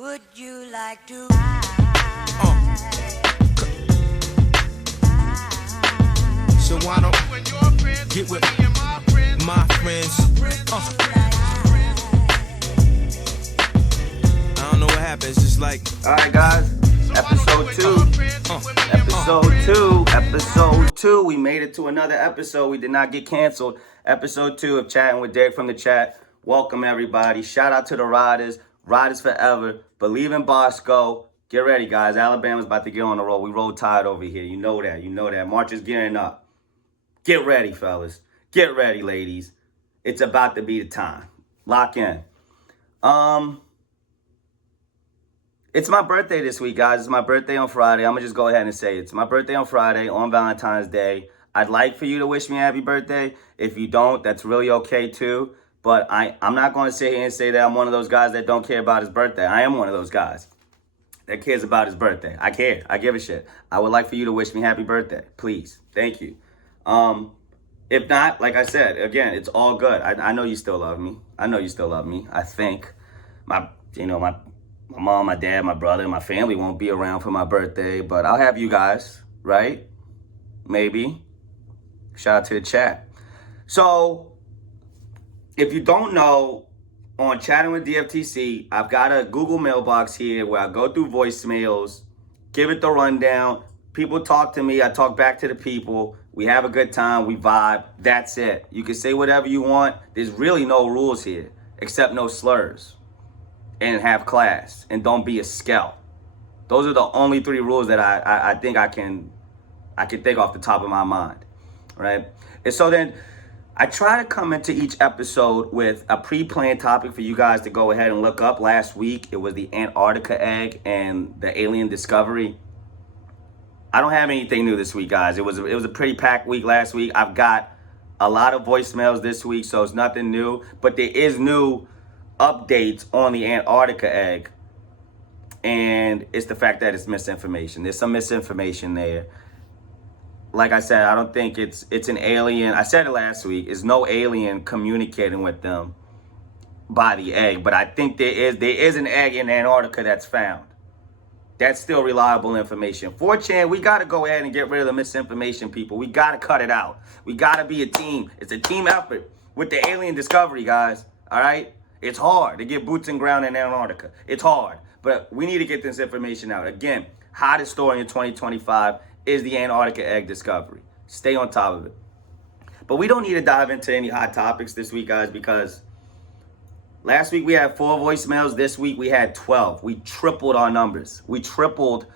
Would you like to So why don't get with my friends? I don't know what happens, just like. Alright guys, episode 2. We made it to another episode. We did not get canceled. Episode 2 of Chatting with Derik from the chat. Welcome everybody. Shout out to the Riders. Riders forever. Believe in Barstool. Get ready guys. Alabama's about to get on the roll. We roll tide over here. You know that. March is gearing up. Get ready, fellas. Get ready, ladies. It's about to be the time. Lock in. It's my birthday this week, guys. It's my birthday on Friday. I'm going to just go ahead and say it. It's my birthday on Friday on Valentine's Day. I'd like for you to wish me a happy birthday. If you don't, that's really okay too. But I'm not going to sit here and say that I'm one of those guys that don't care about his birthday. I am one of those guys that cares about his birthday. I care. I give a shit. I would like for you to wish me happy birthday. Please. Thank you. If not, like I said, again, it's all good. I know you still love me. I think. My mom, my dad, my brother, my family won't be around for my birthday, but I'll have you guys, right? Maybe. Shout out to the chat. So, if you don't know, on Chatting with DftC, I've got a Google mailbox here where I go through voicemails, give it the rundown. People talk to me, I talk back to the people. We have a good time, we vibe. That's it. You can say whatever you want. There's really no rules here, except no slurs. And have class. And don't be a scout. Those are the only 3 rules that I think I can think off the top of my mind. Right? And so then I try to come into each episode with a pre-planned topic for you guys to go ahead and look up. Last week, it was the Antarctica egg and the alien discovery. I don't have anything new this week, guys. It was a pretty packed week last week. I've got a lot of voicemails this week, so it's nothing new. But there is new updates on the Antarctica egg. And it's the fact that it's misinformation. There's some misinformation there. Like I said, I don't think it's an alien. I said it last week. It's no alien communicating with them by the egg. But I think there is an egg in Antarctica that's found. That's still reliable information. 4chan, we got to go ahead and get rid of the misinformation, people. We got to cut it out. We got to be a team. It's a team effort with the alien discovery, guys. All right? It's hard to get boots in ground in Antarctica. It's hard. But we need to get this information out. Again, hottest story in 2025 is the Antarctica egg discovery. Stay on top of it. But we don't need to dive into any hot topics this week, guys, because last week we had 4 voicemails. This week we had 12. We tripled our numbers. We tripled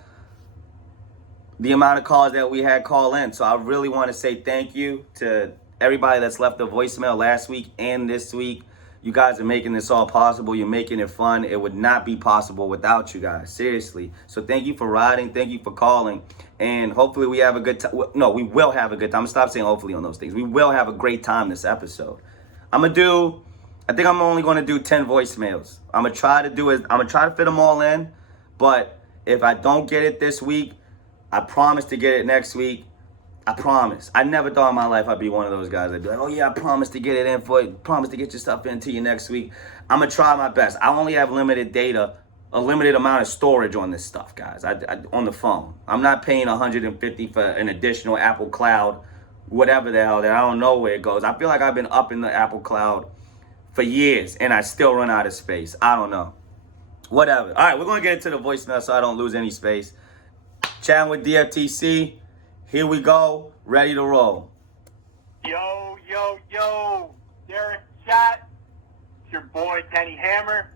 the amount of calls that we had call in. So I really want to say thank you to everybody that's left a voicemail last week and this week. You guys are making this all possible. You're making it fun. It would not be possible without you guys. Seriously. So thank you for riding. Thank you for calling. And hopefully we have a good time. No, we will have a good time. Stop saying hopefully on those things. We will have a great time this episode. I think I'm only going to do 10 voicemails. I'm going to try to fit them all in. But if I don't get it this week, I promise to get it next week. I promise. I never thought in my life I'd be one of those guys that'd be like, oh yeah, I promise to get it in for you. Promise to get your stuff into you next week. I'm going to try my best. I only have limited data, a limited amount of storage on this stuff, guys, on the phone. I'm not paying $150 for an additional Apple Cloud, whatever the hell, that I don't know where it goes. I feel like I've been up in the Apple Cloud for years, and I still run out of space. I don't know. Whatever. All right, we're going to get into the voicemail so I don't lose any space. Chatting with DftC. Here we go. Ready to roll. Yo. Derik chat. It's your boy, Kenny Hammer.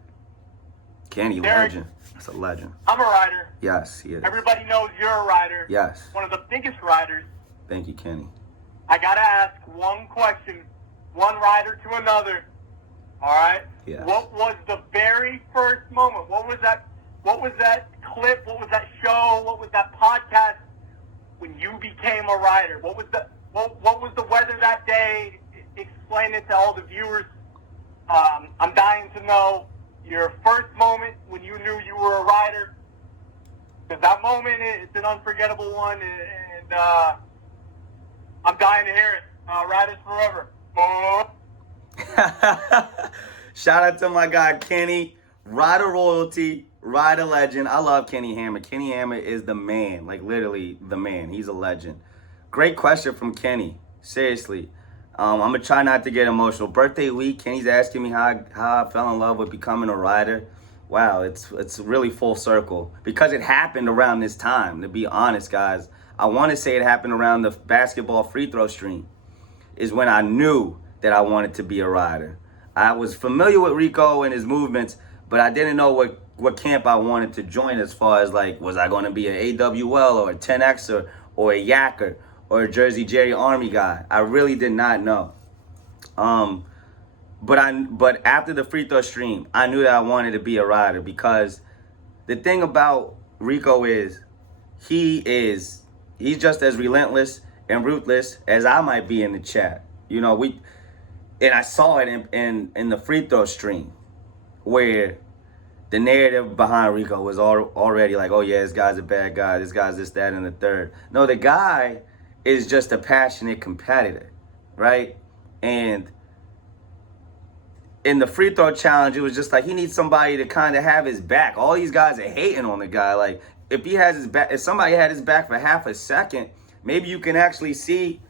Kenny, Derik, legend. That's a legend. I'm a rider. Yes, he is. Everybody knows you're a rider. Yes. One of the biggest riders. Thank you, Kenny. I got to ask one question. One rider to another. All right? Yes. What was the very first moment? What was that clip? What was that show? What was that podcast when you became a rider? What was the weather that day? Explain it to all the viewers. I'm dying to know your first moment when you knew you were a rider. Because that moment, it's an unforgettable one, and I'm dying to hear it. Riders forever. Shout out to my guy Kenny. Ryder royalty, Ryder legend. I love Kenny Hammer. Kenny Hammer is the man, like literally the man. He's a legend. Great question from Kenny. Seriously. I'm going to try not to get emotional. Birthday week, Kenny's asking me how I fell in love with becoming a Ryder. Wow, it's really full circle. Because it happened around this time, to be honest, guys. I want to say it happened around the basketball free throw stream. Is when I knew that I wanted to be a Ryder. I was familiar with Rico and his movements, but I didn't know what camp I wanted to join as far as like, was I going to be an AWL or a 10Xer or a Yacker or a Jersey Jerry Army guy? I really did not know. But after the free throw stream, I knew that I wanted to be a Ryder because the thing about Rico is he's just as relentless and ruthless as I might be in the chat. You know, and I saw it in the free throw stream where the narrative behind Rico was already like, oh yeah, this guy's a bad guy, this guy's this, that, and the third. No, the guy is just a passionate competitor, right? And in the free throw challenge, it was just like he needs somebody to kind of have his back. All these guys are hating on the guy. Like if he has his back, if somebody had his back for half a second, maybe you can actually see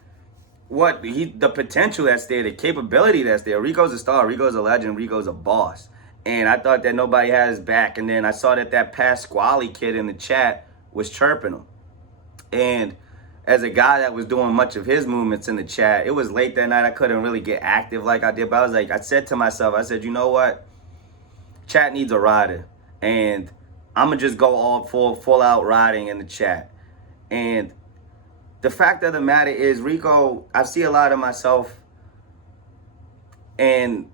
what the potential that's there, the capability that's there. Rico's a star, Rico's a legend, Rico's a boss. And I thought that nobody had his back. And then I saw that Pasquale kid in the chat was chirping him. And as a guy that was doing much of his movements in the chat, it was late that night. I couldn't really get active like I did. But I said to myself, I said, you know what? Chat needs a Ryder. And I'm going to just go all full out riding in the chat. And the fact of the matter is, Rico, I see a lot of myself and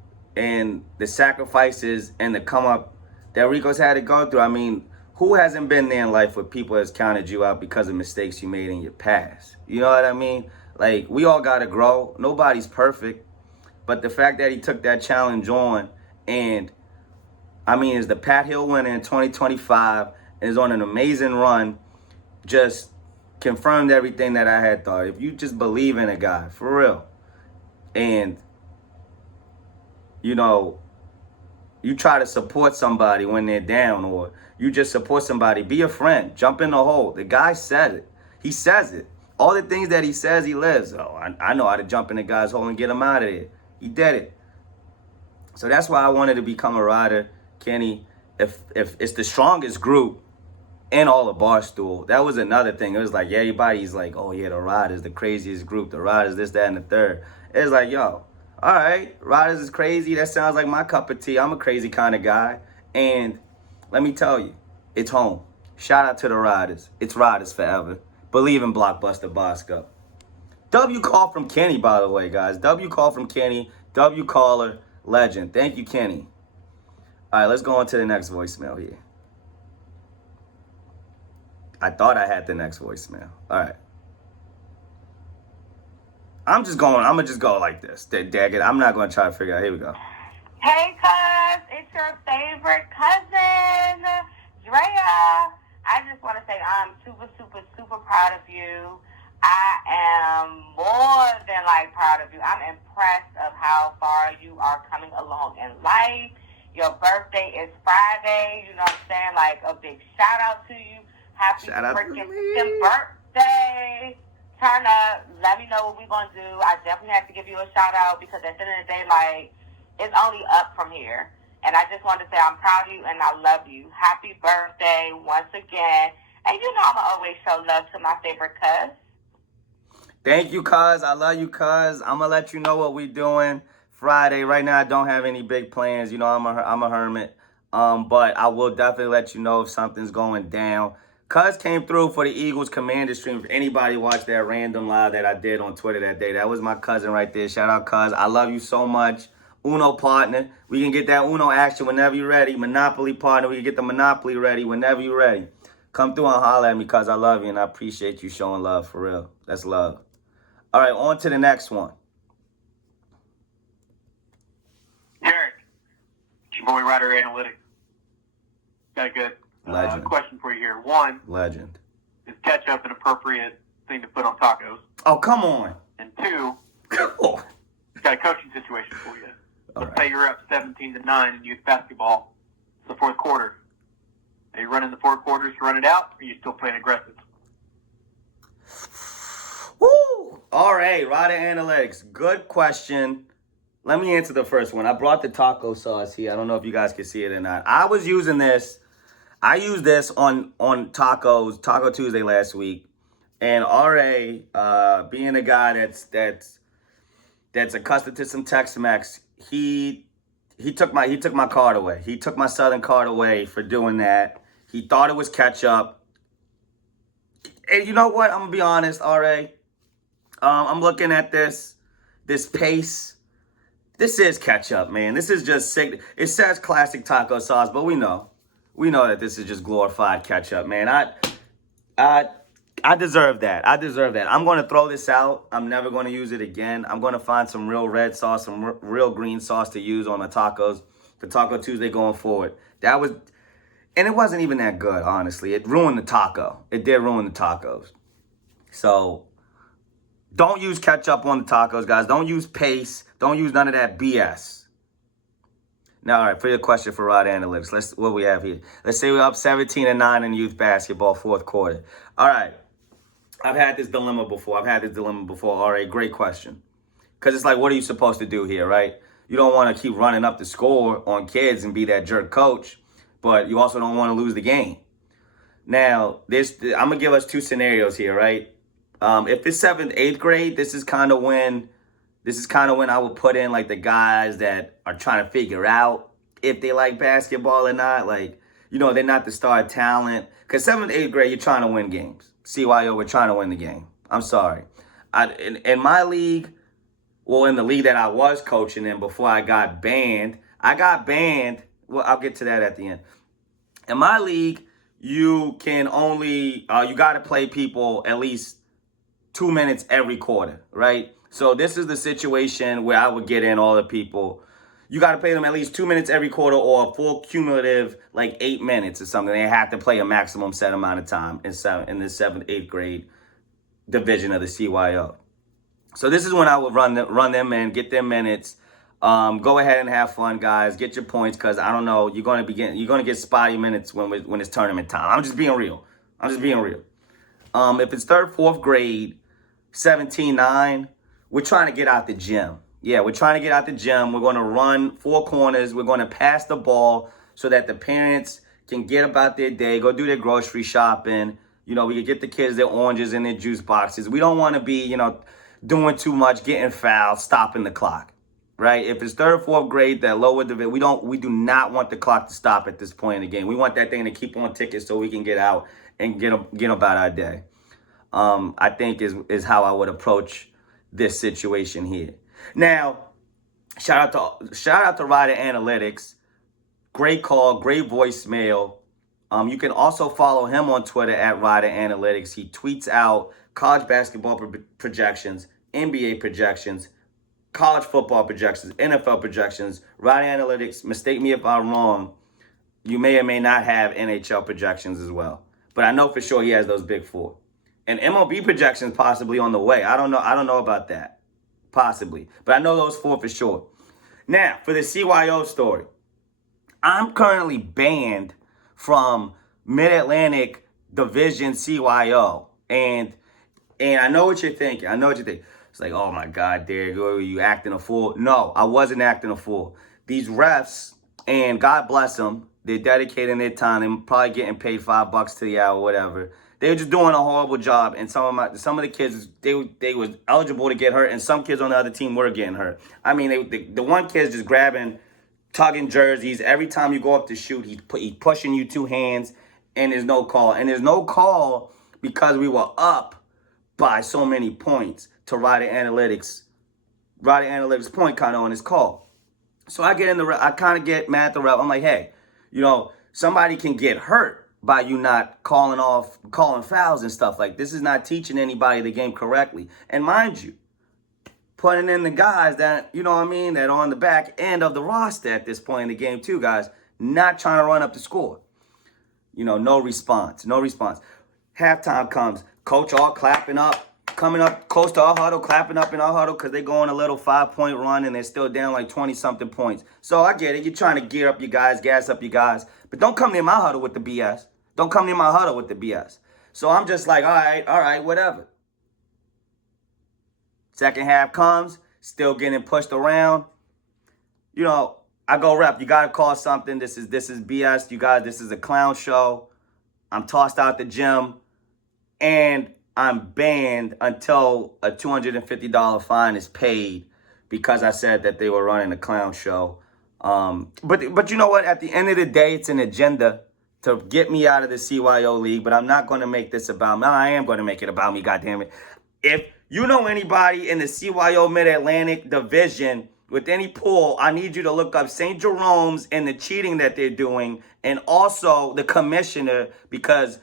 the sacrifices and the come up that Rico's had to go through. I mean, who hasn't been there in life where people has counted you out because of mistakes you made in your past? You know what I mean? Like, we all got to grow. Nobody's perfect. But the fact that he took that challenge on and, I mean, is the Pat Hill winner in 2025 and is on an amazing run, just confirmed everything that I had thought. If you just believe in a guy, for real, and, you know, you try to support somebody when they're down, or you just support somebody, be a friend, jump in the hole. The guy said it. He says it. All the things that he says, he lives. Oh, I know how to jump in the guy's hole and get him out of there. He did it. So that's why I wanted to become a Ryder, Kenny. If it's the strongest group in all of Barstool, that was another thing. It was like, yeah, everybody's like, oh yeah, the Ryder's the craziest group. The Ryder's this, that, and the third. It's like, yo, all right, Ryder's is crazy. That sounds like my cup of tea. I'm a crazy kind of guy. And let me tell you, it's home. Shout out to the Ryders. It's Ryders forever. Believe in Blockbuster Bosco. W call from Kenny, by the way, guys. W call from Kenny. W caller, legend. Thank you, Kenny. All right, let's go on to the next voicemail here. I thought I had the next voicemail. All right. I'm gonna just go like this. Dag it. I'm not gonna try to figure out. Here we go. Hey, cuz, it's your favorite cousin, Drea. I just want to say I'm super, super, super proud of you. I am more than proud of you. I'm impressed of how far you are coming along in life. Your birthday is Friday. You know what I'm saying? Like, a big shout out to you. Happy freaking birthday. Turn up. Let me know what we're going to do. I definitely have to give you a shout out because at the end of the day, it's only up from here. And I just wanted to say I'm proud of you and I love you. Happy birthday once again. And you know I'm going to always show love to my favorite cuz. Thank you, cuz. I love you, cuz. I'm going to let you know what we're doing Friday. Right now, I don't have any big plans. You know, I'm a hermit. But I will definitely let you know if something's going down. Cuz came through for the Eagles Commander stream. If anybody watched that random live that I did on Twitter that day, that was my cousin right there. Shout out, cuz. I love you so much. Uno partner. We can get that Uno action whenever you're ready. Monopoly partner. We can get the Monopoly ready whenever you're ready. Come through and holler at me because I love you and I appreciate you showing love for real. That's love. All right, on to the next one. Derik, it's your boy Ryder Analytics. Got a good question for you here. One, legend. Is ketchup an appropriate thing to put on tacos? Oh, come on. And two, Come on. got a coaching situation for you. Let's All right. say you're up 17-9 in youth basketball. It's the the fourth quarter? Are you running the four quarters to run it out, or are you still playing aggressive? Woo! All right, Ryder Analytics. Good question. Let me answer the first one. I brought the taco sauce here. I don't know if you guys can see it or not. I was using this. I used this on tacos, Taco Tuesday last week. And RA, being a guy that's accustomed to some Tex-Mex, he took my card away. He took my Southern card away for doing that. He thought it was ketchup. And you know what? I'm gonna be honest, RA. I'm looking at this paste. This is ketchup, man. This is just sick. It says classic taco sauce, but we know that this is just glorified ketchup, man. I deserve that. I deserve that. I'm going to throw this out. I'm never going to use it again. I'm going to find some real red sauce, some real green sauce to use on my tacos for Taco Tuesday going forward. And it wasn't even that good, honestly. It ruined the taco. It did ruin the tacos. So don't use ketchup on the tacos, guys. Don't use paste. Don't use none of that BS. Now, all right, for your question for Ryder Analytics, what we have here. Let's say we're up 17-9 in youth basketball, fourth quarter. All right. I've had this dilemma before. All right, great question. Because it's like, what are you supposed to do here, right? You don't want to keep running up the score on kids and be that jerk coach, but you also don't want to lose the game. Now, I'm going to give us two scenarios here, right? If it's 7th, 8th grade, this is kind of when I would put in like the guys that are trying to figure out if they like basketball or not. Like, they're not the star talent. Because 7th, 8th grade, you're trying to win games. CYO, we're trying to win the game. I'm sorry. In my league, in the league that I was coaching in before I got banned. Well, I'll get to that at the end. In my league, you can only, you got to play people at least 2 minutes every quarter, right? So this is the situation where I would get in all the people. You got to play them at least 2 minutes every quarter or a full cumulative, like 8 minutes or something. They have to play a maximum set amount of time in the 7th, 8th grade division of the CYO. So this is when I would run them in, get them minutes. Go ahead and have fun, guys. Get your points, because I don't know, you're going to get spotty minutes when it's tournament time. I'm just being real. If it's 3rd, 4th grade, 17-9, we're trying to get out the gym. Yeah, we're trying to get out the gym. We're going to run 4 corners. We're going to pass the ball so that the parents can get about their day, go do their grocery shopping. We can get the kids their oranges and their juice boxes. We don't want to be, doing too much, getting fouled, stopping the clock, right? If it's 3rd, 4th grade, that lower division, we do not want the clock to stop at this point in the game. We want that thing to keep on ticking so we can get out and get about our day. I think is how I would approach this situation here. Now, shout out to Ryder Analytics. Great call, great voicemail. You can also follow him on Twitter at Ryder Analytics. He tweets out college basketball projections, NBA projections, college football projections, NFL projections. Ryder Analytics, mistake me if I'm wrong, you may or may not have NHL projections as well. But I know for sure he has those big four. And MLB projections possibly on the way. I don't know about that. Possibly. But I know those 4 for sure. Now, for the CYO story. I'm currently banned from Mid-Atlantic Division CYO. And I know what you're thinking. It's like, oh my God, Derik, are you acting a fool? No, I wasn't acting a fool. These refs, and God bless them, they're dedicating their time. They're probably getting paid $5 to the hour, whatever. They were just doing a horrible job, and some of the kids, they was eligible to get hurt, and some kids on the other team were getting hurt. I mean, the one kid's just tugging jerseys. Every time you go up to shoot, he's pushing you 2 hands, and there's no call. And there's no call because we were up by so many points to Ryder Analytics. Ryder Analytics' point kind of on his call. So I kind of get mad at the ref. I'm like, hey, somebody can get hurt by you not calling fouls and stuff. Like, this is not teaching anybody the game correctly. And mind you, putting in the guys that, that are on the back end of the roster at this point in the game too, guys, not trying to run up the score. No response. Halftime comes, coach all clapping up, coming up close to our huddle, clapping up in our huddle because they go on a little 5-point run and they're still down like 20-something points. So I get it. You're trying to gear up your guys, gas up your guys. But don't come near my huddle with the BS. Don't come near my huddle with the BS. So I'm just like, all right, whatever. Second half comes, still getting pushed around. You know, I go, rep, you got to call something. This is BS. You guys, this is a clown show. I'm tossed out the gym. And I'm banned until a $250 fine is paid because I said that they were running a clown show. But you know what? At the end of the day, it's an agenda to get me out of the CYO league. But I'm not going to make this about me. I am going to make it about me, goddammit. If you know anybody in the CYO Mid-Atlantic division with any pool, I need you to look up St. Jerome's and the cheating that they're doing, and also the commissioner, because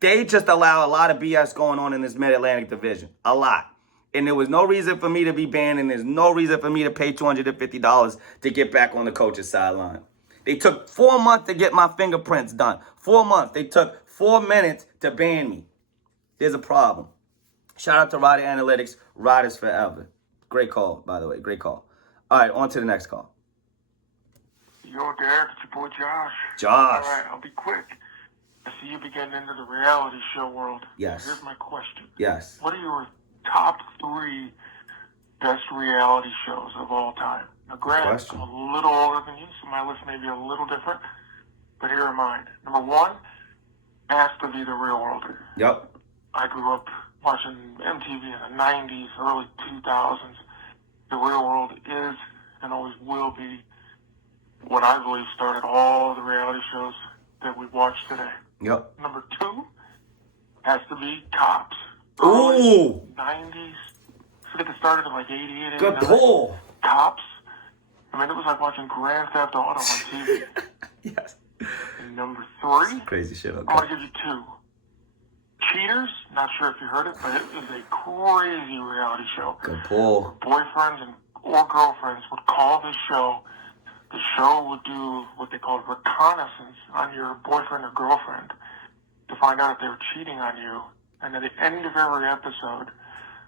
they just allow a lot of BS going on in this Mid-Atlantic division. A lot. And there was no reason for me to be banned, and there's no reason for me to pay $250 to get back on the coach's sideline. They took 4 months to get my fingerprints done. 4 months. They took 4 minutes to ban me. There's a problem. Shout out to Ryder Analytics. Ryder's forever. Great call, by the way. Great call. All right, on to the next call. Yo, Derik, it's your boy Josh. Josh. All right, I'll be quick. I see you be getting into the reality show world. Yes. Here's my question. Yes. What are your top 3 best reality shows of all time? Now, granted, Question. I'm a little older than you, so my list may be a little different, but here are mine. Number 1, has to be The Real World. Yep. I grew up watching MTV in the 90s, early 2000s. The Real World is and always will be what I believe started all the reality shows that we watch today. Yep. Number 2 has to be Cops. Ooh. 90s. I forget it started in like 88, Good 89. pull. Cops. I mean, it was like watching Grand Theft Auto on TV. Yes. And number 3, Crazy shit. I Okay. want to give you 2. Cheaters. Not sure if you heard it, but it is a crazy reality show. Good pull. Boyfriends or girlfriends would call this show. The show would do what they called reconnaissance on your boyfriend or girlfriend to find out if they were cheating on you. And at the end of every episode,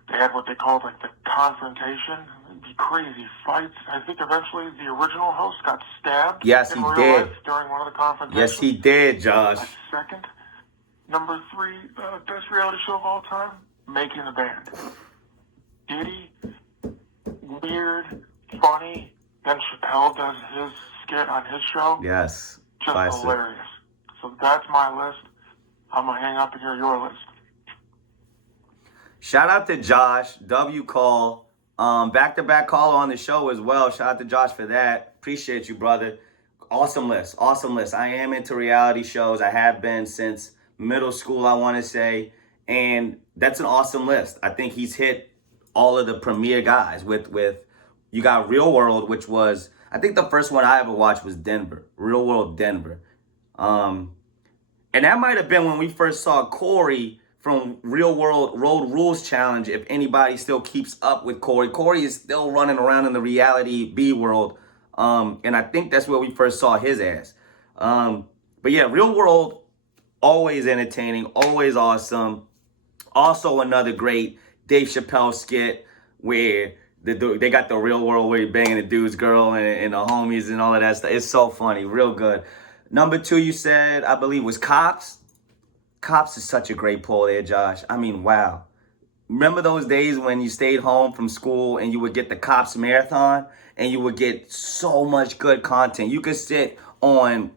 they had what they called like the confrontation. It'd be crazy fights. I think eventually the original host got stabbed. Yes, in he real did. life during one of the confrontations. Yes, he did, Josh. A second. Number 3, best reality show of all time, Making the Band. Diddy, weird, funny. Then Chappelle does his skit on his show. Yes. Just Classic. hilarious. So that's my list. I'm going to hang up and hear your list. Shout out to Josh. W call. Back-to-back call on the show as well. Shout out to Josh for that. Appreciate you, brother. Awesome list. Awesome list. I am into reality shows. I have been since middle school, I want to say. And that's an awesome list. I think he's hit all of the premier guys with you got Real World, which was, I think the first one I ever watched was Denver. Real World Denver. And that might have been when we first saw Corey from Real World Road Rules Challenge, if anybody still keeps up with Corey. Corey is still running around in the reality B world. And I think that's where we first saw his ass. But yeah, Real World, always entertaining, always awesome. Also another great Dave Chappelle skit where they got the Real World where he banging the dude's girl and the homies and all of that stuff. It's so funny, real good. Number 2, you said, I believe, was Cops. Cops is such a great pull there, Josh. I mean, wow. Remember those days when you stayed home from school and you would get the Cops Marathon and you would get so much good content? You could sit on,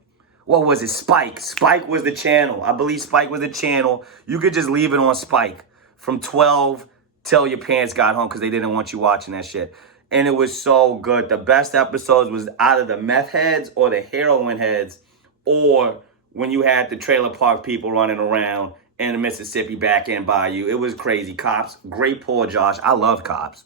what was it, Spike. Spike was the channel. I believe Spike was the channel. You could just leave it on Spike from 12 till your parents got home because they didn't want you watching that shit. And it was so good. The best episodes was either the meth heads or the heroin heads, or when you had the trailer park people running around in the Mississippi back end bayou. It was crazy. Cops, great pull, Josh. I love Cops.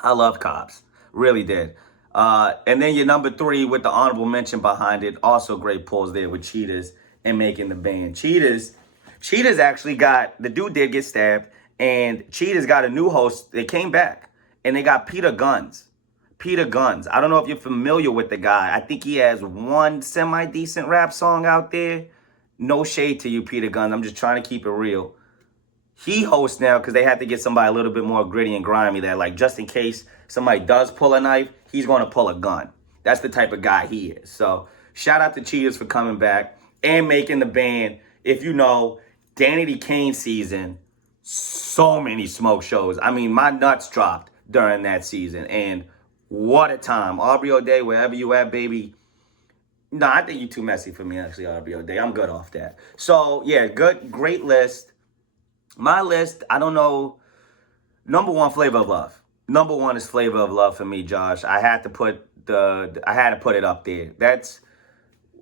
I love Cops. Really did. And then your number 3 with the honorable mention behind it. Also great pulls there with Cheetahs and Making the Band. Cheetahs actually got, the dude did get stabbed, and Cheetahs got a new host. They came back, and they got Peter Guns. Peter Guns. I don't know if you're familiar with the guy. I think he has one semi-decent rap song out there. No shade to you, Peter Guns. I'm just trying to keep it real. He hosts now because they had to get somebody a little bit more gritty and grimy that, like, just in case somebody does pull a knife, he's going to pull a gun. That's the type of guy he is. So Shout out to Cheetahs for coming back and making the band. If you know, Danny D. Kane season, so many smoke shows. I mean, my nuts dropped during that season. And what a time. Aubrey O'Day, wherever you at, baby. No, I think you're too messy for me, actually, Aubrey O'Day. I'm good off that. So, yeah, great list. My list, I don't know. Number one, Flavor of Love. Number one is Flavor of Love for me, Josh. I had to put it up there. That's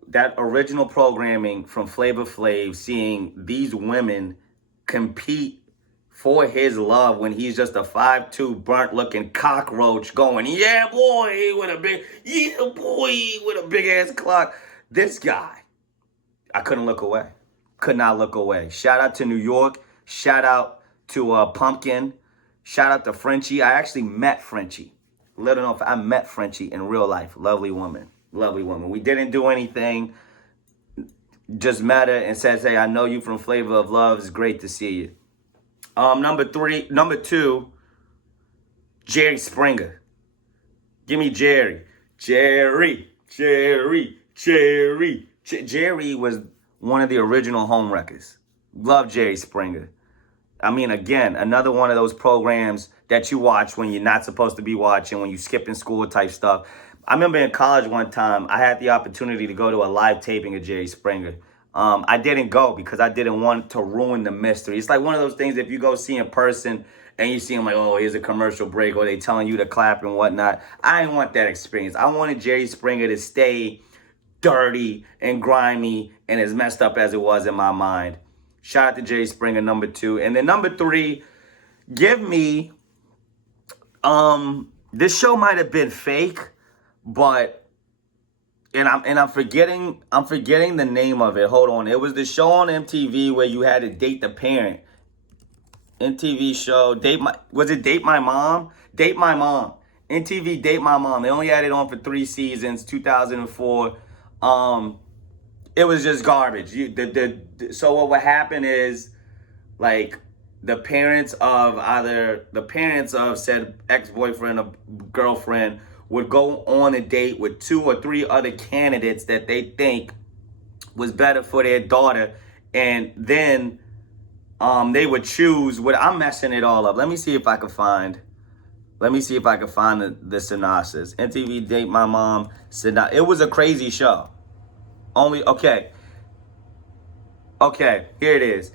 that original programming from Flavor Flav, seeing these women compete for his love when he's just a 5'2", burnt-looking cockroach going, yeah, boy, with a big ass clock. This guy, I couldn't look away. Could not look away. Shout out to New York. Shout out to Pumpkin. Shout out to Frenchie. I actually met Frenchie. Little known, I met Frenchie in real life. Lovely woman. Lovely woman. We didn't do anything. Just met her and said, hey, I know you from Flavor of Love. It's great to see you. Number two, Jerry Springer. Give me Jerry. Jerry was one of the original home wreckers. Love Jerry Springer. I mean, again, another one of those programs that you watch when you're not supposed to be watching, when you skipping school type stuff. I remember in college one time, I had the opportunity to go to a live taping of Jerry Springer. I didn't go because I didn't want to ruin the mystery. It's like one of those things, if you go see in person and you see them like, oh, here's a commercial break, or they telling you to clap and whatnot. I didn't want that experience. I wanted Jerry Springer to stay dirty and grimy and as messed up as it was in my mind. Shout out to Jerry Springer, number two. And then number three, give me, this show might have been fake, but I'm forgetting the name of it. Hold on. It was the show on MTV where you had to date the parent. MTV show, Date My Mom? Date My Mom. MTV Date My Mom. They only had it on for 3 seasons, 2004. It was just garbage. So what would happen is, like, the parents of said ex-boyfriend or girlfriend would go on a date with 2 or 3 other candidates that they think was better for their daughter, and then they would choose what. I'm messing it all up. Let me see if I can find the synopsis. MTV Date My Mom synopsis. It was a crazy show. Okay, here it is.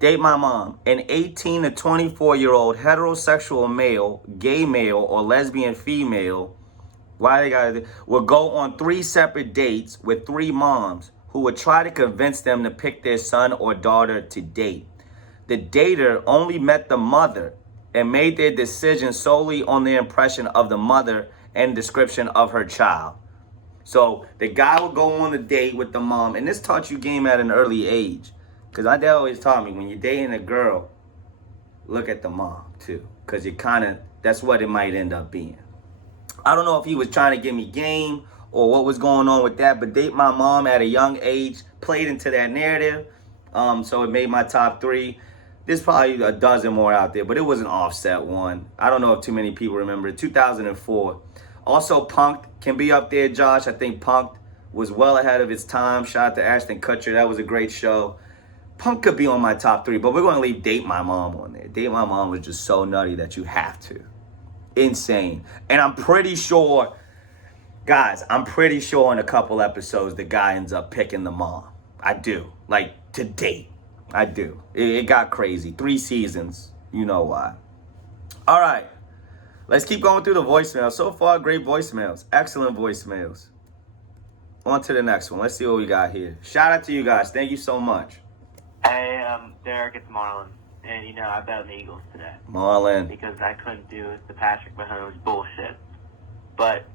Date My Mom. An 18 to 24-year-old heterosexual male, gay male, or lesbian female, will go on 3 separate dates with 3 moms who would try to convince them to pick their son or daughter to date. The dater only met the mother and made their decision solely on the impression of the mother and description of her child. So the guy would go on a date with the mom, and this taught you game at an early age. Because my dad always taught me, when you're dating a girl, look at the mom too. Because that's what it might end up being. I don't know if he was trying to give me game or what was going on with that, but Date My Mom at a young age played into that narrative. So it made my top 3. There's probably a dozen more out there, but it was an offset one. I don't know if too many people remember it. 2004. Also, Punk'd can be up there, Josh. I think Punk'd was well ahead of its time. Shout out to Ashton Kutcher. That was a great show. Punk could be on my top 3, but we're going to leave Date My Mom on there. Date My Mom was just so nutty that you have to. Insane. And I'm pretty sure, guys, in a couple episodes, the guy ends up picking the mom. I do. Like, to date. I do. It got crazy. 3 seasons. You know why. All right. Let's keep going through the voicemails. So far, great voicemails. Excellent voicemails. On to the next one. Let's see what we got here. Shout out to you guys. Thank you so much. Hey, Derik, it's Marlon. And, I bet on the Eagles today. Marlon. Because I couldn't do the Patrick Mahomes bullshit. But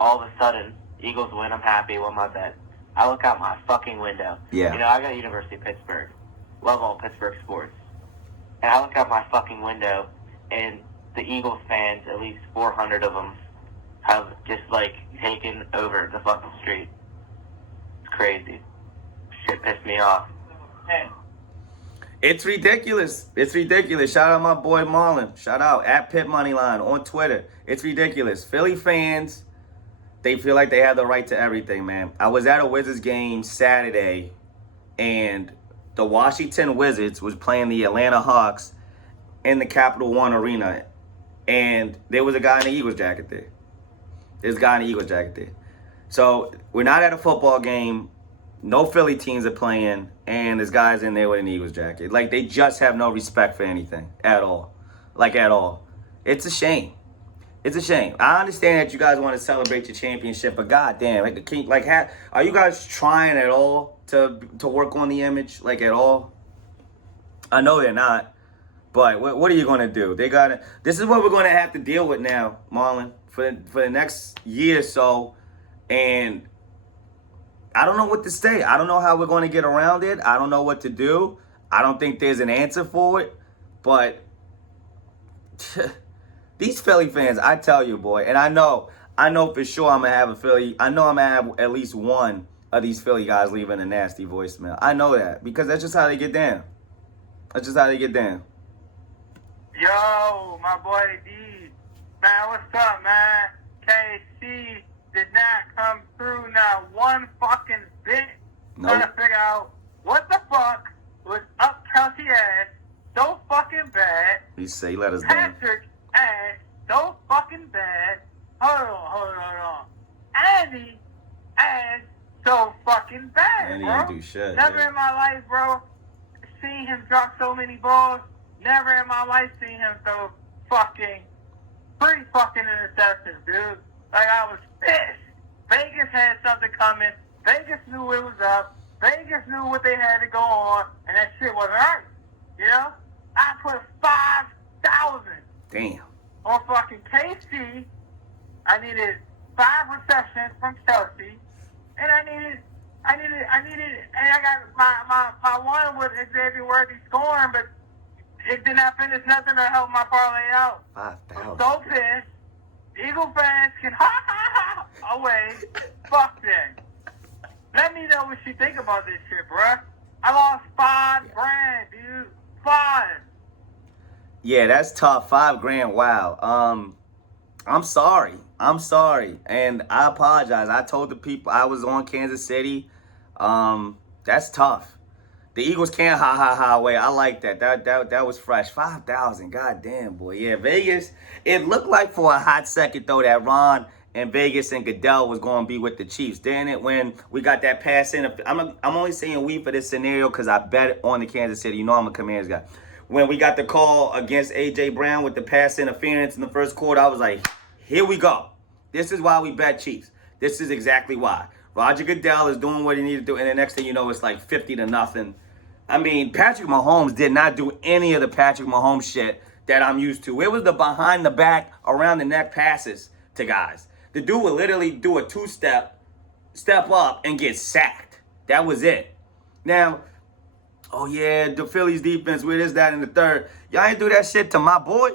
all of a sudden, Eagles win. I'm happy. Won my bet. I look out my fucking window. Yeah. I got University of Pittsburgh. Love all Pittsburgh sports. And I look out my fucking window, and the Eagles fans, at least 400 of them, have just, taken over the fucking street. It's crazy. Shit pissed me off. It's ridiculous. It's ridiculous. Shout out my boy Marlon. Shout out at Pitt Moneyline on Twitter. It's ridiculous. Philly fans, they feel like they have the right to everything, man. I was at a Wizards game Saturday, and the Washington Wizards was playing the Atlanta Hawks in the Capital One Arena, and there was a guy in the Eagles jacket there. There's a guy in the Eagles jacket there. So we're not at a football game. No Philly teams are playing, and there's guys in there with an Eagles jacket. Like, they just have no respect for anything at all. Like, at all. It's a shame. It's a shame. I understand that you guys want to celebrate your championship, but goddamn, are you guys trying at all to work on the image, like, at all? I know they're not, but what are you gonna do? This is what we're gonna have to deal with now, Marlon, for the next year or so, and I don't know what to say. I don't know how we're gonna get around it. I don't know what to do. I don't think there's an answer for it, but. These Philly fans, I tell you, boy, and I know for sure I'm going to have a Philly. I know I'm going to have at least one of these Philly guys leaving a nasty voicemail. I know that because that's just how they get down. That's just how they get down. Yo, my boy D. Man, what's up, man? KC did not come through not one fucking bit. Nope. Trying to figure out what the fuck was up Kelsey ass so fucking bad. He say, let us down. Patrick ass so fucking bad. Hold on. Andy ass so fucking bad, Andy bro. ain't do shit. Never in my life, bro, seen him drop so many balls. Never in my life seen him throw fucking 3 fucking interceptions, dude. Like, I was pissed. Vegas had something coming. Vegas knew it was up. Vegas knew what they had to go on, and that shit wasn't right. You know? I put 5,000 Damn. on fucking KC. I needed 5 receptions from Chelsea, and I needed, and I got my one with Xavier Worthy scoring, but it did not finish nothing to help my parlay out. 5,000. I'm so pissed. Eagle fans can away. Fuck that. Let me know what you think about this shit, bruh. I lost $5,000, dude. 5. Yeah, that's tough. $5,000. Wow. I'm sorry. And I apologize. I told the people I was on Kansas City. That's tough. The Eagles can't away. I like that. That was fresh. 5,000. God damn, boy. Yeah, Vegas. It looked like for a hot second, though, that Ron and Vegas and Goodell was going to be with the Chiefs. Didn't it? When we got that pass in. I'm only saying we for this scenario because I bet on the Kansas City. You know I'm a Commanders guy. When we got the call against A.J. Brown with the pass interference in the first quarter, I was like, here we go. This is why we bet Chiefs. This is exactly why. Roger Goodell is doing what he needed to do, and the next thing you know, it's like 50-0. I mean, Patrick Mahomes did not do any of the Patrick Mahomes shit that I'm used to. It was the behind the back, around the neck passes to guys. The dude would literally do a 2-step, step up, and get sacked. That was it. Now, oh yeah, the Phillies defense, where is that in the third? Y'all ain't do that shit to my boy.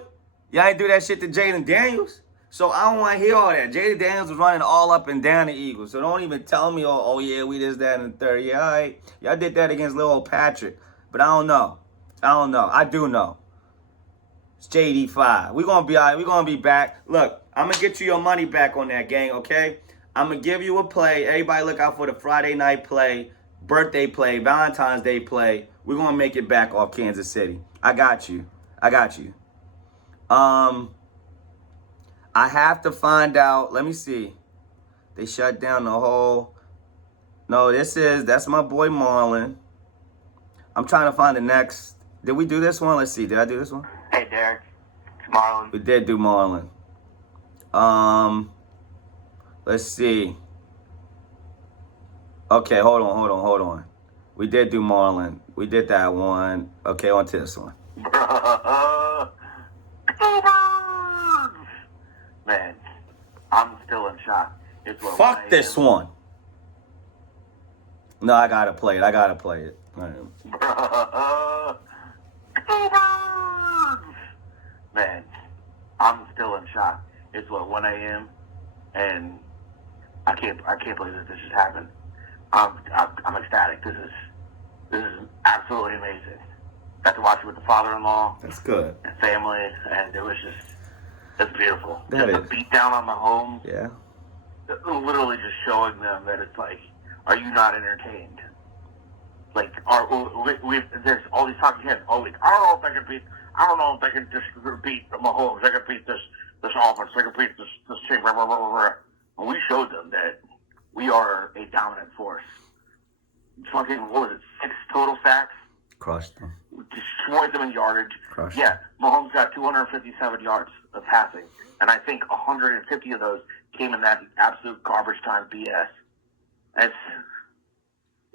Y'all ain't do that shit to Jaden Daniels. So I don't want to hear all that. Jaden Daniels was running all up and down the Eagles. So don't even tell me, oh yeah, we did that in the third. Yeah, all right. Y'all did that against little old Patrick. But I don't know. I do know. It's JD5. We're going to be all right. We're going to be back. Look, I'm going to get you your money back on that, gang, okay? I'm going to give you a play. Everybody look out for the Friday night play, birthday play, Valentine's Day play. We're going to make it back off Kansas City. I got you. I have to find out. Let me see. They shut down the whole. No, that's my boy Marlon. I'm trying to find the next. Did we do this one? Let's see. Did I do this one? Hey, Derik. It's Marlon. We did do Marlon. Let's see. Okay, hold on. We did do Marlon. We did that one. Okay, on to this one. Man, I'm still in shock. Fuck this one. No, I gotta play it. All right. Man, I'm still in shock. It's 1 a.m. and I can't believe that this has happened. I'm ecstatic. This is absolutely amazing. Got to watch it with the father-in-law. That's good. And family, and it's beautiful. That just is. a beat down on the home. Yeah. literally just showing them that it's like, are you not entertained? Like, there's all these talking heads all week. I don't know if they can just beat Mahomes. They can beat this offense. They can beat this team. Blah, blah, blah, blah, blah. And we showed them that we are a dominant force. Fucking, what was it, 6 total sacks? Crushed them. Destroyed them in yardage. Crushed Yeah, Mahomes got 257 yards of passing. And I think 150 of those came in that absolute garbage time BS.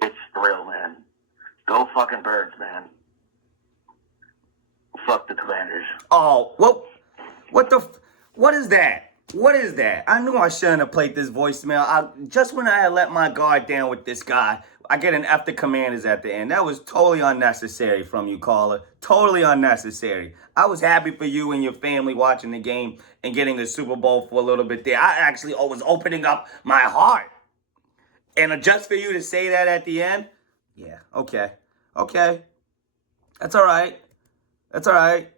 It's real, man. Go fucking Birds, man. Fuck the Commanders. Oh, what is that? What is that? I knew I shouldn't have played this voicemail. Just when I had let my guard down with this guy, I get an F the Commanders at the end. That was totally unnecessary from you, caller. Totally unnecessary. I was happy for you and your family watching the game and getting the Super Bowl for a little bit there. I actually was opening up my heart. And just for you to say that at the end, yeah, okay. Okay. That's all right. That's all right.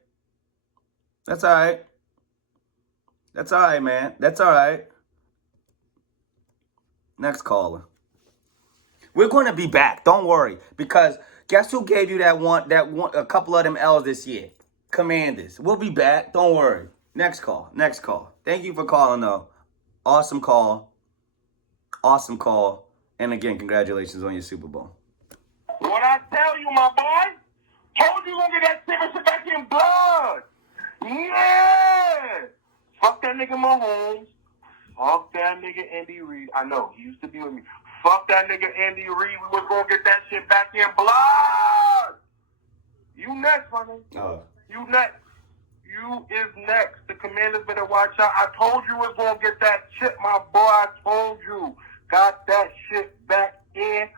That's all right. That's all right, man. That's all right. Next caller. We're going to be back. Don't worry. Because guess who gave you that one, a couple of them L's this year? Commanders. We'll be back. Don't worry. Next call. Next call. Thank you for calling, though. Awesome call. Awesome call. And again, congratulations on your Super Bowl. What I tell you, my boy? Told you gonna get that signature back in blood. Yeah. Fuck that nigga Mahomes. Fuck that nigga Andy Reid. I know, he used to be with me. Fuck that nigga Andy Reid. We was gonna get that shit back in blood. You next, my nigga. Oh. You next. You is next. The Commanders better watch out. I told you was gonna get that shit, my boy. I told you. Got that shit back in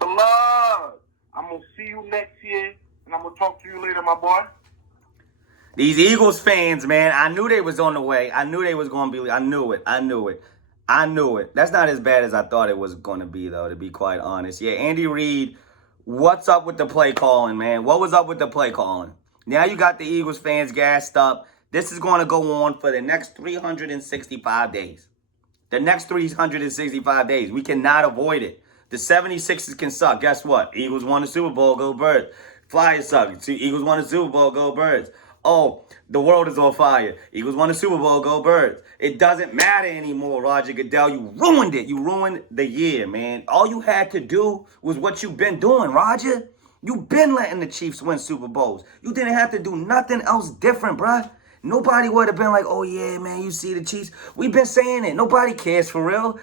blood. I'm going to see you next year, and I'm going to talk to you later, my boy. These Eagles fans, man, I knew they was on the way. I knew they was going to be. I knew it. That's not as bad as I thought it was going to be, though, to be quite honest. Yeah, Andy Reid, what's up with the play calling, man? What was up with the play calling? Now you got the Eagles fans gassed up. This is going to go on for the next 365 days. The next 365 days. We cannot avoid it. The 76ers can suck. Guess what? Eagles won the Super Bowl. Go Birds. Flyers suck. Eagles won the Super Bowl. Go Birds. Oh, the world is on fire. Eagles won the Super Bowl. Go Birds. It doesn't matter anymore, Roger Goodell. You ruined it. You ruined the year, man. All you had to do was what you've been doing, Roger. You've been letting the Chiefs win Super Bowls. You didn't have to do nothing else different, bruh. Nobody would have been like, oh, yeah, man, you see the Chiefs. We've been saying it. Nobody cares for real.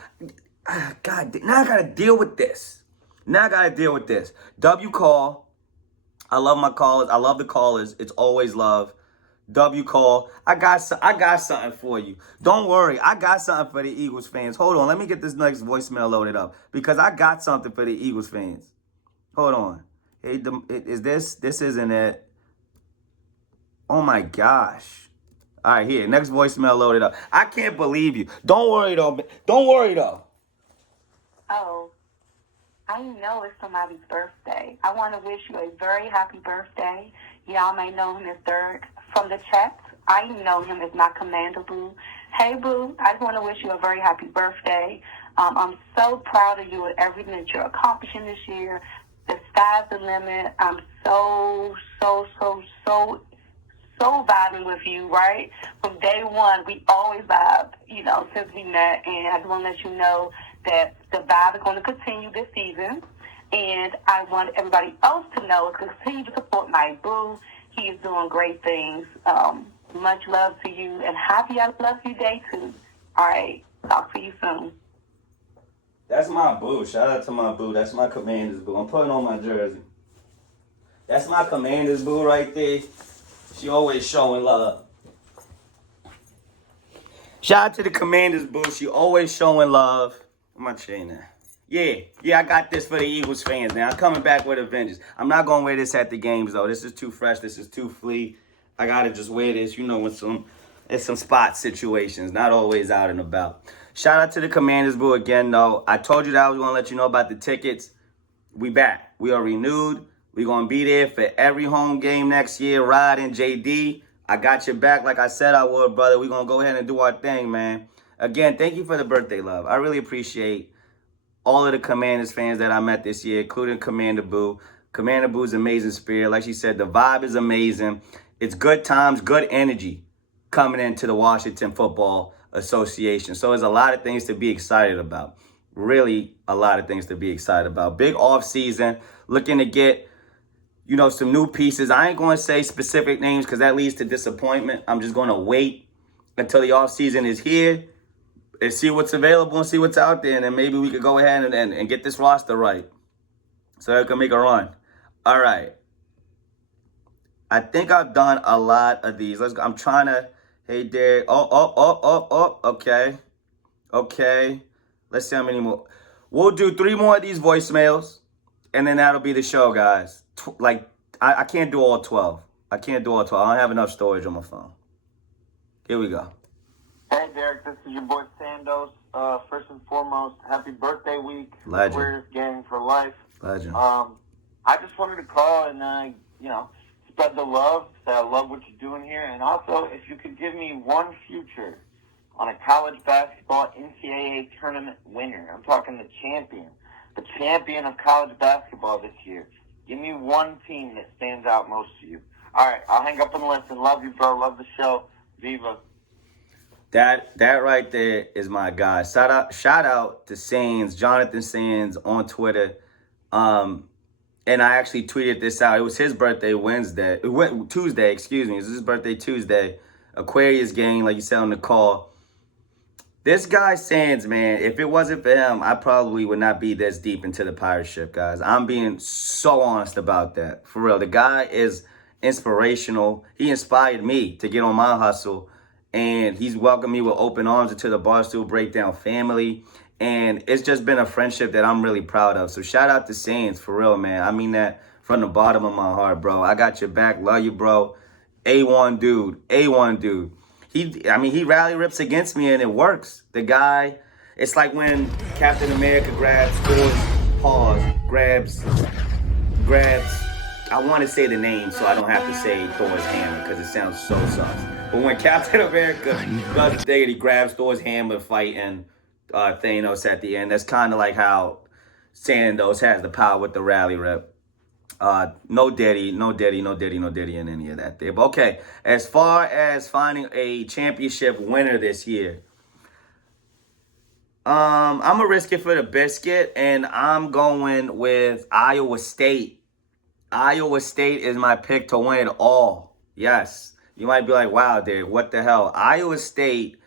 God, now I got to deal with this. W call. I love my callers. I love the callers. It's always love. W call. I got something for you. Don't worry. I got something for the Eagles fans. Hold on. Let me get this next voicemail loaded up because I got something for the Eagles fans. Hold on. Hey, is this? This isn't it. Oh, my gosh. All right, here. Next voicemail loaded up. I can't believe you. Don't worry, though. Oh, I know it's somebody's birthday. I want to wish you a very happy birthday. Y'all may know him as Derik from the chat. I know him as my Commander Boo. Hey, Boo, I just want to wish you a very happy birthday. I'm so proud of you and everything that you're accomplishing this year. The sky's the limit. I'm so vibing with you, right? From day one, we always vibe, since we met. And I just want to let you know that the vibe is going to continue this season. And I want everybody else to know to continue to support my boo. He is doing great things. Much love to you. And happy I Love You Day, too. All right. Talk to you soon. That's my boo. Shout out to my boo. That's my Commander's boo. I'm putting on my jersey. That's my Commander's boo right there. She always showing love. Shout out to the Commander's boo. She always showing love. Where my chain at? Yeah, I got this for the Eagles fans now. I'm coming back with a vengeance. I'm not going to wear this at the games, though. This is too fresh. This is too flea. I got to just wear this, in some spot situations, not always out and about. Shout out to the Commanders, boo, again, though. I told you that I was going to let you know about the tickets. We back. We are renewed. We're going to be there for every home game next year. Ryder and JD, I got your back like I said I would, brother. We're going to go ahead and do our thing, man. Again, thank you for the birthday love. I really appreciate all of the Commanders fans that I met this year, including Commander Boo. Commander Boo's amazing spirit. Like she said, the vibe is amazing. It's good times, good energy coming into the Washington Football Association. So there's a lot of things to be excited about. Really a lot of things to be excited about. Big off season, looking to get, some new pieces. I ain't going to say specific names because that leads to disappointment. I'm just going to wait until the off season is here and see what's available and see what's out there. And then maybe we could go ahead and get this roster right so I can make a run. All right. I think I've done a lot of these. Let's go. I'm trying to, hey, Derik. Okay. Okay. Let's see how many more. We'll do 3 more of these voicemails, and then that'll be the show, guys. I can't do all 12. I can't do all 12. I don't have enough storage on my phone. Here we go. Hey, Derik, this is your boy Sandos. First and foremost, happy birthday week. Legend. Warriors gang for life. Legend. I just wanted to call and, spread the love. Say I love what you're doing here. And also, if you could give me one future on a college basketball NCAA tournament winner. I'm talking the champion of college basketball this year. Give me one team that stands out most to you. All right, I'll hang up and listen. Love you, bro. Love the show. Viva. That right there is my guy. Shout out to Sands, Jonathan Sands on Twitter. And I actually tweeted this out. It was his birthday Tuesday, excuse me. It was his birthday Tuesday. Aquarius gang, like you said on the call. This guy Sands, man, if it wasn't for him, I probably would not be this deep into the pirate ship, guys. I'm being so honest about that. For real. The guy is inspirational. He inspired me to get on my hustle. And he's welcomed me with open arms into the Barstool Breakdown family. And it's just been a friendship that I'm really proud of. So shout out to Sands, for real, man. I mean that from the bottom of my heart, bro. I got your back. Love you, bro. A1 dude. He rally rips against me and it works. The guy, it's like when Captain America grabs, I want to say the name so I don't have to say Thor's hammer because it sounds so sus. But when Captain America does the thing and he grabs Thor's hammer fighting Thanos at the end, that's kind of like how Sandos has the power with the rally rip. No daddy in any of that there. But okay, as far as finding a championship winner this year, I'm going to risk it for the biscuit, and I'm going with Iowa State. Iowa State is my pick to win it all. Yes. You might be like, wow, dude, what the hell? Iowa State,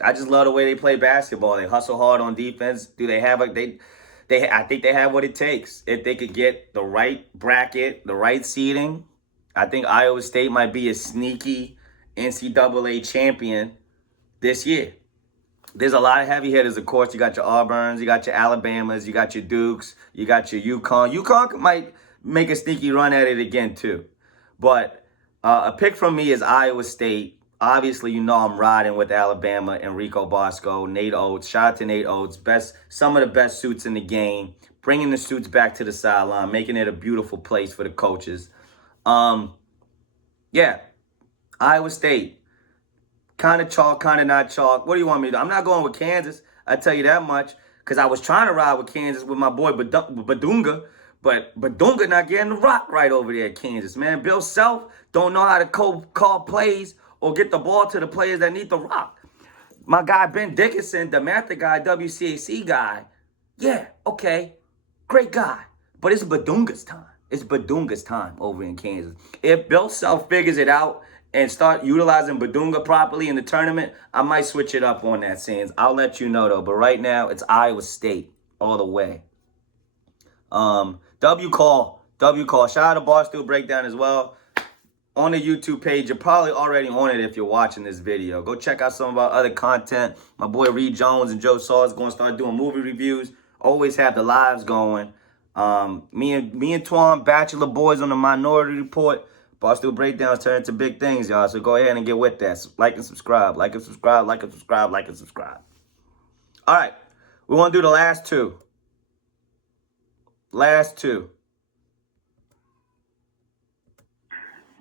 I just love the way they play basketball. They hustle hard on defense. Do they have I think they have what it takes. If they could get the right bracket, the right seeding, I think Iowa State might be a sneaky NCAA champion this year. There's a lot of heavy hitters, of course. You got your Auburns, you got your Alabamas, you got your Dukes, you got your UConn. UConn might make a sneaky run at it again, too. But a pick from me is Iowa State. Obviously, I'm riding with Alabama, Enrico Bosco, Nate Oates. Shout out to Nate Oates. Some of the best suits in the game. Bringing the suits back to the sideline, making it a beautiful place for the coaches. Yeah, Iowa State. Kind of chalk, kind of not chalk. What do you want me to do? I'm not going with Kansas. I tell you that much. Because I was trying to ride with Kansas with my boy Badunga. But Badunga not getting the rock right over there at Kansas, man. Bill Self don't know how to call plays or get the ball to the players that need the rock. My guy Ben Dickinson, the Mather guy, WCAC guy, yeah, okay, great guy. But it's Badunga's time. It's Badunga's time over in Kansas. If Bill Self figures it out and start utilizing Badunga properly in the tournament, I might switch it up on that, Sands. I'll let you know, though. But right now, it's Iowa State all the way. W call. Shout out to Barstool Breakdown as well. On the YouTube page, you're probably already on it if you're watching this video. Go check out some of our other content. My boy Reed Jones and Joe Saw is going to start doing movie reviews. Always have the lives going. Me and Twan, Bachelor Boys on the Minority Report. Barstool Breakdowns turn into big things, y'all. So go ahead and get with that. Like and subscribe. All right. We want to do the last two.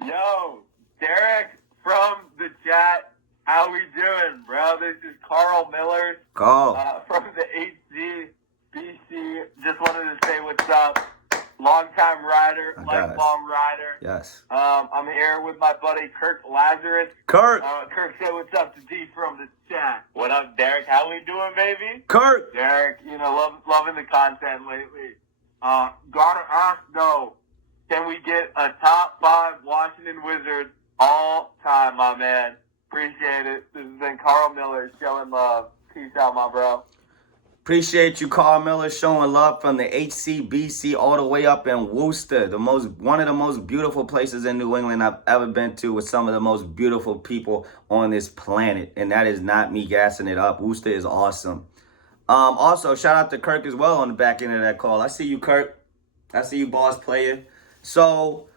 Yo, Derik from the chat How we doing, bro? This is Carl Miller Carl. from the DftC. Just wanted to say what's up. Long-time rider, lifelong rider. Yes. I'm here with my buddy Kirk Lazarus. Kirk. Kirk, say what's up to D from the chat. What up, Derik? How we doing, baby? Kirk. Derik, loving the content lately. Gotta ask though, can we get a top 5 Washington Wizards all time, my man? Appreciate it. This has been Carl Miller showing love. Peace out, my bro. Appreciate you, Carl Miller, showing love from the HCBC all the way up in Worcester, one of the most beautiful places in New England I've ever been to, with some of the most beautiful people on this planet. And that is not me gassing it up. Worcester is awesome. Also, shout out to Kirk as well on the back end of that call. I see you, Kirk. I see you, boss player. So,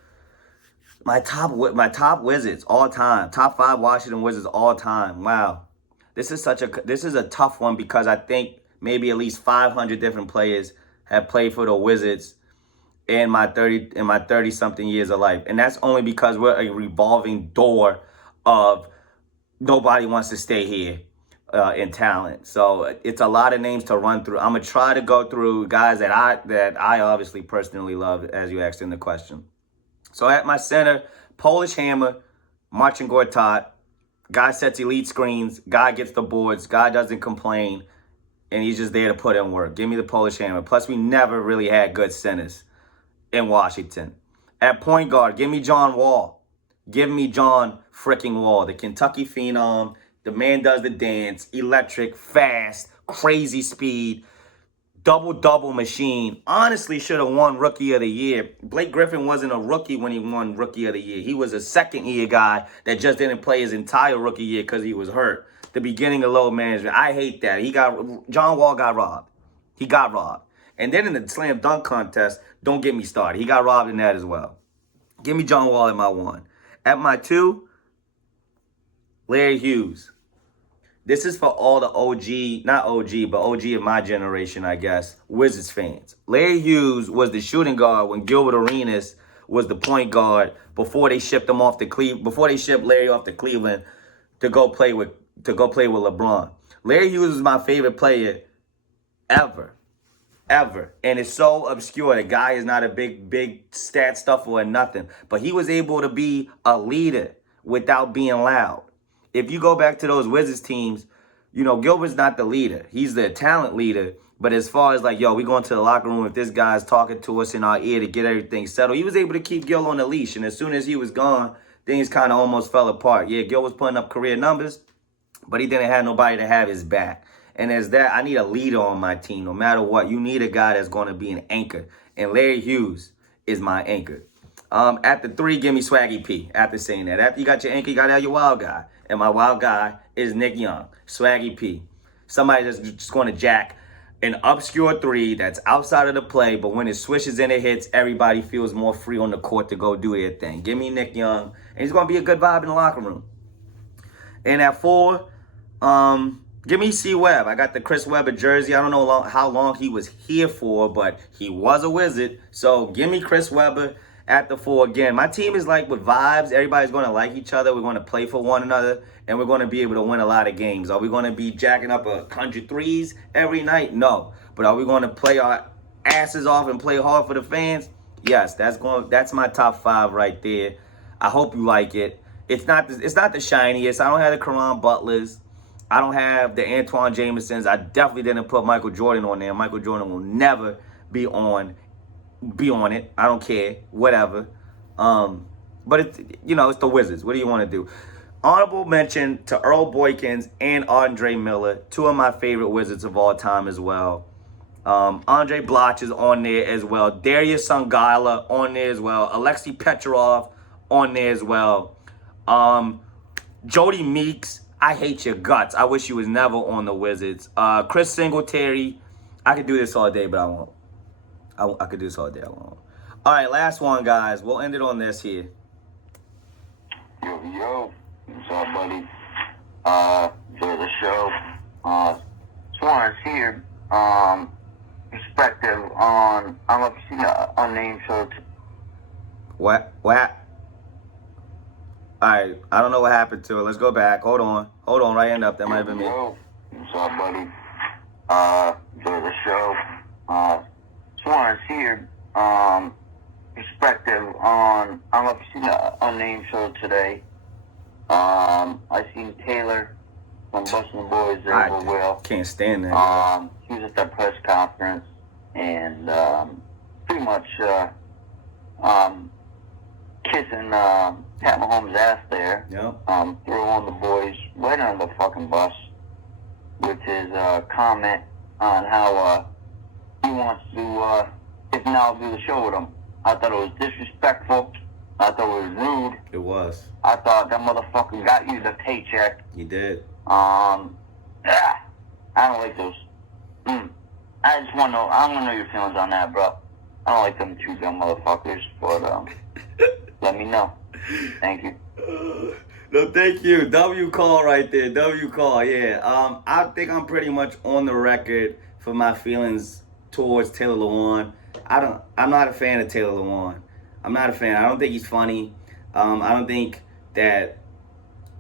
my top Wizards all time, top 5 Washington Wizards all time. Wow, this is a tough one because I think maybe at least 500 different players have played for the Wizards in my 30 something years of life, and that's only because we're a revolving door of nobody wants to stay here in talent. So it's a lot of names to run through. I'm gonna try to go through guys that I obviously personally love, as you asked in the question. So at my center, Polish Hammer, Marcin Gortat. Guy sets elite screens. Guy gets the boards. Guy doesn't complain. And he's just there to put in work. Give me the Polish Hammer. Plus, we never really had good centers in Washington. At point guard, give me John Wall. Give me John freaking Wall, the Kentucky phenom. The man does the dance. Electric, fast, crazy speed. Double-double machine. Honestly, should have won Rookie of the Year. Blake Griffin wasn't a rookie when he won Rookie of the Year. He was a second-year guy that just didn't play his entire rookie year because he was hurt. The beginning of load management. I hate that. John Wall got robbed. He got robbed. And then in the slam dunk contest, don't get me started. He got robbed in that as well. Give me John Wall at my 1. At my 2, Larry Hughes. This is for all the OG of my generation, I guess, Wizards fans. Larry Hughes was the shooting guard when Gilbert Arenas was the point guard before they shipped him off to before they shipped Larry off to Cleveland to go play with LeBron. Larry Hughes was my favorite player ever. And it's so obscure. The guy is not a big stat stuffer or nothing. But he was able to be a leader without being loud. If you go back to those Wizards teams, Gilbert's not the leader. He's the talent leader. But as far as we going to the locker room, if this guy's talking to us in our ear to get everything settled, he was able to keep Gil on the leash. And as soon as he was gone, things kind of almost fell apart. Yeah, Gil was putting up career numbers, but he didn't have nobody to have his back. And as that, I need a leader on my team. No matter what, you need a guy that's going to be an anchor. And Larry Hughes is my anchor. At the 3, give me Swaggy P. After saying that. After you got your anchor, you got to have your wild guy. And my wild guy is Nick Young. Swaggy P. Somebody that's just going to jack an obscure 3 that's outside of the play, but when it swishes and it hits, everybody feels more free on the court to go do their thing. Give me Nick Young. And he's going to be a good vibe in the locker room. And at 4, give me C. Webb. I got the Chris Webber jersey. I don't know how long he was here for, but he was a Wizard. So give me Chris Webber at the 4 again. My team is with vibes. Everybody's going to like each other. We're going to play for one another, and we're going to be able to win a lot of games. Are we going to be jacking up 100 threes every night? No. But are we going to play our asses off and play hard for the fans? Yes, that's my top 5 right there. I hope you like it. It's not the shiniest. I don't have the Caron Butlers. I don't have the Antoine Jamesons. I definitely didn't put Michael Jordan on there. Michael Jordan will never be on it. I don't care. Whatever. But it's the Wizards. What do you want to do? Honorable mention to Earl Boykins and Andre Miller, 2 of my favorite Wizards of all time as well. Andre Bloch is on there as well. Darius Sangala on there as well. Alexei Petrov on there as well. Jody Meeks, I hate your guts. I wish you was never on the Wizards. Chris Singletary, I could do this all day, but I won't. I could do this all day. I won't. All right, last one, guys. We'll end it on this here. Yo, what's up, buddy? Enjoy the show. Just wanted to hear perspective on, I don't know if you see the unnamed show. What? All right, I don't know what happened to it. Let's go back. Hold on, right hand up. That might have been me. Yo, what's up, buddy? Enjoy the show. Just wanted to see your perspective on, I don't know if you've seen the Unnamed show today. I seen Taylor from Bustin' the Boys there with Will. Can't stand that. He was at that press conference and pretty much kissing Pat Mahomes' ass there. Yep. Throwing the boys right under the fucking bus with his comment on how he wants to, if now, do the show with him. I thought it was disrespectful. I thought it was rude. It was. I thought that motherfucker got you the paycheck. He did. I don't like those. I just want to know. I want to know your feelings on that, bro. I don't like them two dumb motherfuckers, but let me know. Thank you. No, thank you. W call right there. W call. Yeah. I think I'm pretty much on the record for my feelings towards Taylor Lewan. I'm not a fan of Taylor Lewan. I'm not a fan. I don't think he's funny. I don't think that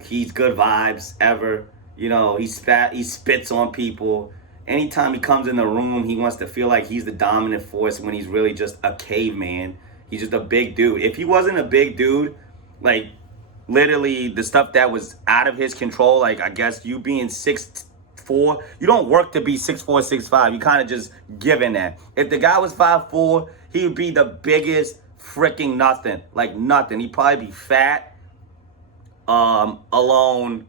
he's good vibes ever. You know, he spits on people. Anytime he comes in the room, he wants to feel like he's the dominant force when he's really just a caveman. He's just a big dude. If he wasn't a big dude, like literally the stuff that was out of his control, like I guess you being 6'4", you don't work to be 6'4", 6'5". You kind of just given that. If the guy was 5'4", he would be the biggest freaking nothing. Like nothing. He'd probably be fat, alone,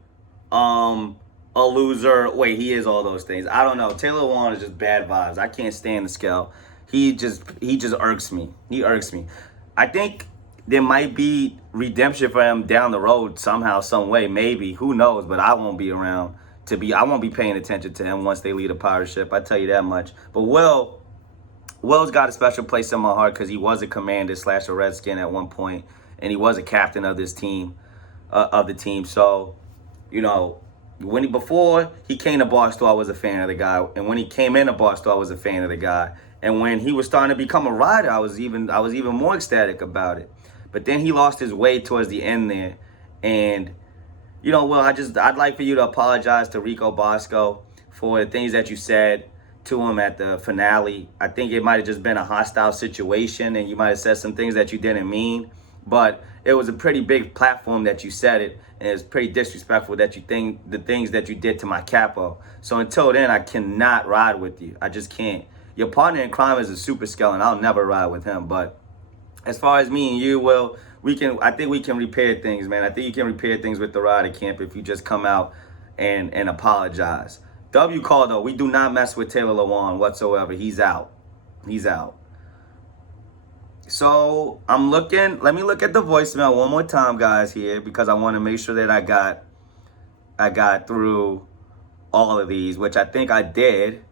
a loser. Wait, he is all those things. I don't know. Taylor Lewan is just bad vibes. I can't stand the scale. He just irks me. He irks me. I think there might be redemption for him down the road somehow, some way, maybe. Who knows? But I won't be around I won't be paying attention to him once they lead a pirate ship. I tell you that much. But Will's got a special place in my heart because he was a commander / a Redskin at one point, and he was a captain of this team, of the team. So, you know, before he came to Barstool, I was a fan of the guy, and when he came into Barstool, I was a fan of the guy. And when he was starting to become a Ryder, I was even more ecstatic about it. But then he lost his way towards the end there, and you know, Will, I'd like for you to apologize to Rico Bosco for the things that you said to him at the finale. I think it might have just been a hostile situation, and you might have said some things that you didn't mean. But it was a pretty big platform that you said it, and it's pretty disrespectful that you think the things that you did to my capo. So until then, I cannot ride with you. I just can't. Your partner in crime is a super skeleton. I'll never ride with him. But as far as me and you, Will, I think we can repair things, man. I think you can repair things with the Ryder camp if you just come out and apologize. W call, though. We do not mess with Taylor Lewan whatsoever. He's out. He's out. So I'm looking. Let me look at the voicemail one more time, guys, here, because I want to make sure that I got through all of these, which I think I did.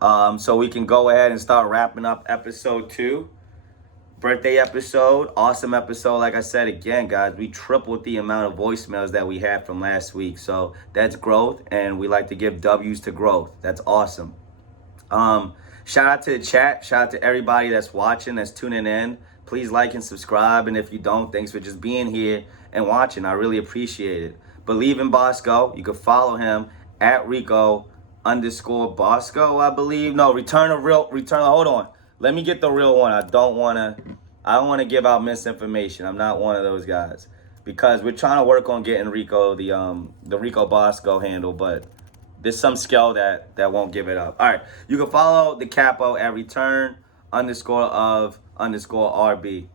So we can go ahead and start wrapping up episode 2. Birthday episode, awesome episode. Like I said again, guys, we tripled the amount of voicemails that we had from last week. So that's growth, and we like to give W's to growth. That's awesome. Shout out to the chat. Shout out to everybody that's watching, that's tuning in. Please like and subscribe. And if you don't, thanks for just being here and watching. I really appreciate it. Believe in Bosco. You can follow him at Rico_Bosco, I believe. No, hold on. Let me get the real one. I don't want to give out misinformation. I'm not one of those guys, because we're trying to work on getting Rico the Rico Bosco handle, but there's some skill that won't give it up. All right, you can follow the capo at return_of_RB.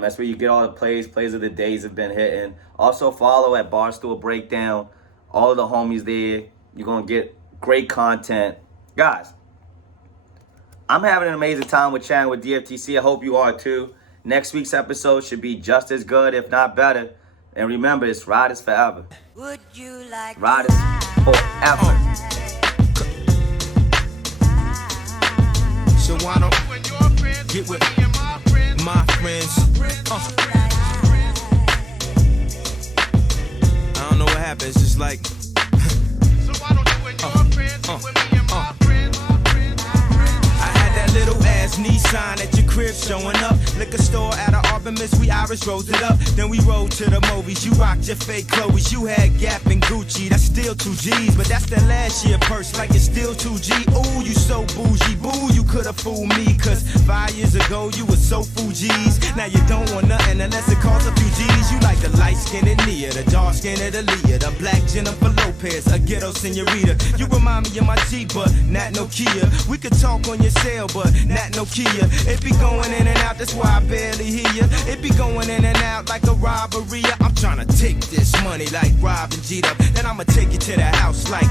That's where you get all the plays of the days have been hitting. Also follow at Barstool Breakdown. All of the homies there. You're gonna get great content, guys. I'm having an amazing time with chatting with DftC. I hope you are too. Next week's episode should be just as good, if not better. And remember, it's Riders forever. Would you like Riders forever. So why don't get with my friends? I don't know what happens. It's like. So why don't you and your friends get with me and my friends? Little ass Nissan at your crib showing up. Liquor store at a Marvin Miss, we Irish rose it up. Then we rode to the movies. You rocked your fake Chloe's. You had Gap and Gucci. That's still 2 G's. But that's that last year purse. Like it's still 2 G. Ooh, you so bougie. Boo, you could've fooled me. Cause 5 years ago, you was so Fuji's. Now you don't want nothing unless it costs a few G's. You like the light-skinned Nia, the dark-skinned Aaliyah, the black Jennifer Lopez, a ghetto senorita. You remind me of my Jeep, but not no Kia. We could talk on your cell, but not no Kia. It be going in and out, that's why I barely hear you. It be going in and out like a robbery. I'm tryna take this money like Rob and Jeter. Then I'ma take it to the house like